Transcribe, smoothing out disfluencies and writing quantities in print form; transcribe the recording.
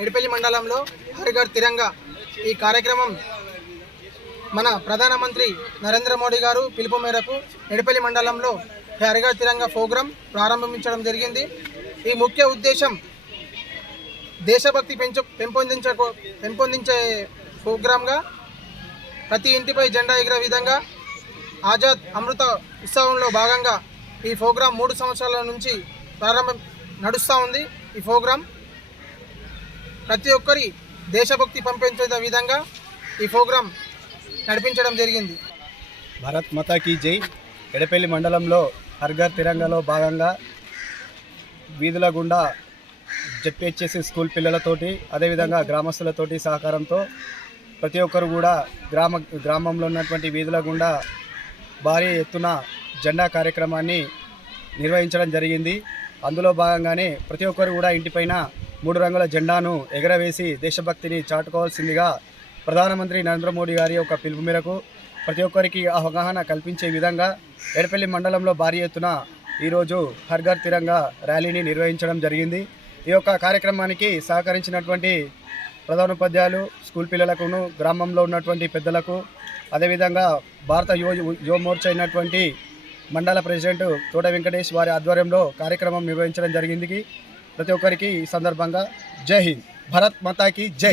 ఎడిపల్లి మండలంలో హర్ ఘర్ తిరంగా ఈ కార్యక్రమం మన ప్రధానమంత్రి నరేంద్ర మోడీ గారు పిలుపు మేరకు ఎడిపల్లి మండలంలో హర్ ఘర్ తిరంగా ప్రోగ్రాం ప్రారంభించడం జరిగింది. ఈ ముఖ్య ఉద్దేశం దేశభక్తి పెంపొందించే ప్రోగ్రాంగా ప్రతి ఇంటిపై జెండా ఎగిరే విధంగా ఆజాద్ అమృత ఉత్సవంలో భాగంగా ఈ ప్రోగ్రాం 3 సంవత్సరాల నుంచి నడుస్తూ ఉంది. ఈ ప్రోగ్రాం ప్రతి ఒక్కరి దేశభక్తి పంపించే విధంగా ఈ ప్రోగ్రాం నడిపించడం జరిగింది. భారత్ మాతా కీ జై. ఎడపల్లి మండలంలో హర్ ఘర్ తిరంగాలో భాగంగా వీధుల గుండా జెడ్పీహెచ్ఎస్ స్కూల్ పిల్లలతోటి అదేవిధంగా గ్రామస్తులతోటి సహకారంతో ప్రతి ఒక్కరు కూడా గ్రామంలో ఉన్నటువంటి వీధుల గుండా భారీ ఎత్తున జెండా కార్యక్రమాన్ని నిర్వహించడం జరిగింది. అందులో భాగంగానే ప్రతి ఒక్కరు కూడా ఇంటిపైన 3 రంగుల జెండాను ఎగరవేసి దేశభక్తిని చాటుకోవాల్సిందిగా ప్రధానమంత్రి నరేంద్ర మోడీ గారి యొక్క పిలుపు మేరకు ప్రతి ఒక్కరికి అవగాహన కల్పించే విధంగా ఎడపల్లి మండలంలో భారీ ఎత్తున ఈరోజు హర్ ఘర్ తిరంగా ర్యాలీని నిర్వహించడం జరిగింది. ఈ యొక్క కార్యక్రమానికి సహకరించినటువంటి ప్రధానోపాధ్యాయులు, స్కూల్ పిల్లలకును, గ్రామంలో ఉన్నటువంటి పెద్దలకు, అదేవిధంగా భారత యువ మోర్చా అయినటువంటి మండల ప్రెసిడెంట్ తోట వెంకటేష్ వారి ఆధ్వర్యంలో కార్యక్రమం నిర్వహించడం జరిగింది. ప్రతి ఒక్కరికి ఈ సందర్భంగా జై హింద్, భారత్ మాతా కీ జై.